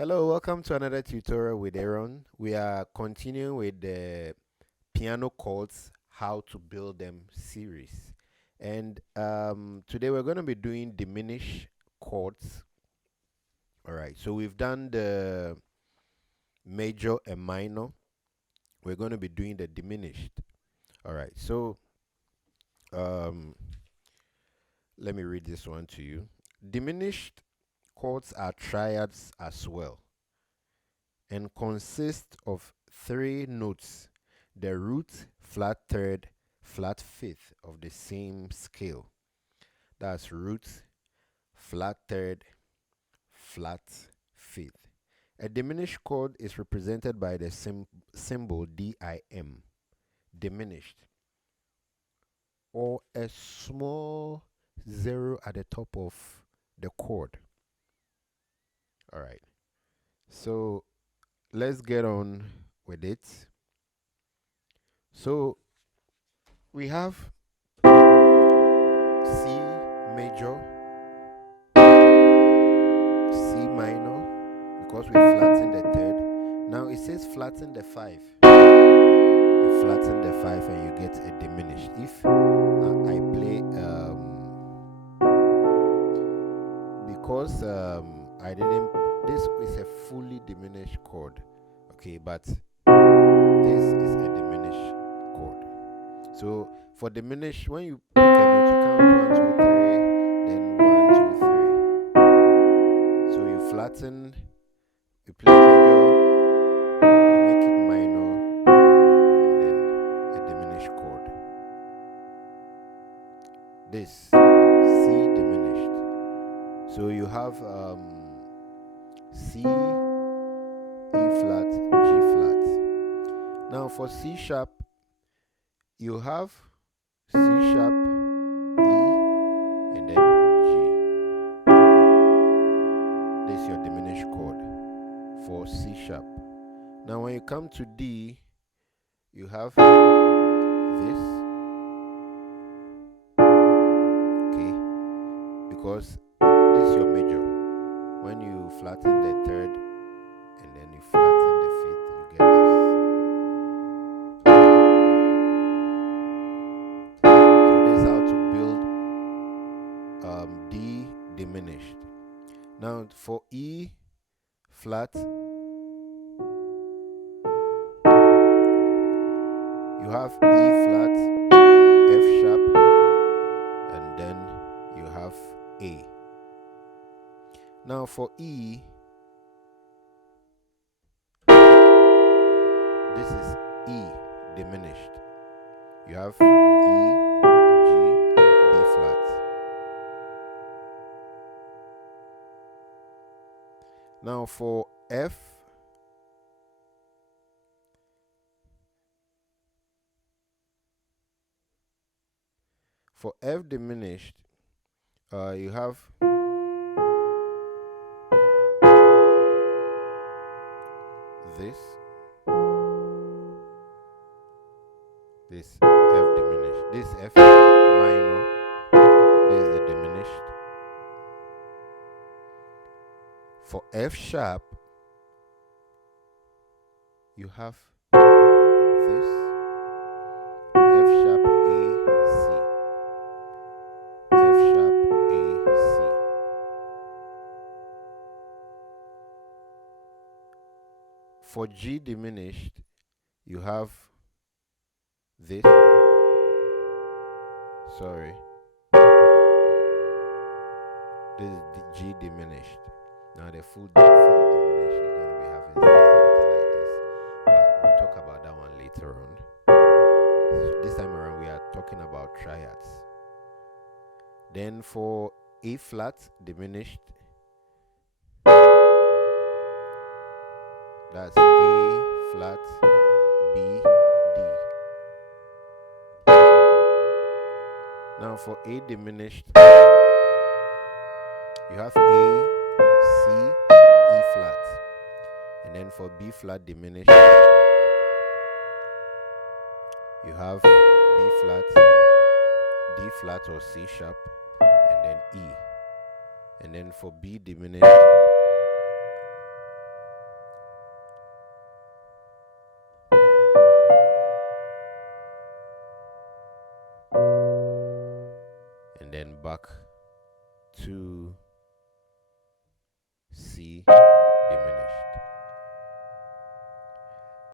Hello, welcome to another tutorial with Aaron. We are continuing with the piano chords, how to build them series. And today we're going to be doing diminished chords. All right, so we've done the major and minor. We're going to be doing the diminished. All right, so um, let me read this one to you. Diminished chords are triads as well and consist of three notes: the root, flat third, flat fifth of the same scale. That's root, flat third, flat fifth. A diminished chord is represented by the symbol DIM, diminished, or a small zero at the top of the chord. All right, so let's get on with it. So we have C major, C minor, because we flatten the third. Now it says flatten the five. You flatten the five and you get a diminished. If I play, because I didn't, this is a fully diminished chord, okay, but this is a diminished chord. So for diminished, when you pick a note, you count 1, 2, 3, then 1, 2, 3. So you flatten, you play major, you make it minor, and then a diminished chord. This C diminished. So you have C, E flat, G flat. Now for C sharp, you have C sharp, E, and then G. This is your diminished chord for C sharp. Now when you come to D, you have this, okay, because this is your major. When you flatten the third and then you flatten the fifth, you get this. So this is how to build D diminished. Now for E flat, you have E flat, F sharp, and then you have A. Now for E, this is E diminished. You have E, G, B flat. Now for F, diminished, you have this F diminished, this F minor, this is the diminished. For F sharp, you have this F sharp A C, F sharp A C. For G diminished, you have this, sorry, this is the G diminished. Now the fully diminished, you're going to be having something like this, but we'll talk about that one later on. So this time around we are talking about triads. Then for A flat diminished, that's A flat, B, D. Now for A diminished, you have A, C, E flat. And then for B flat diminished, you have B flat, D flat or C sharp, and then E. And then for B diminished, and back to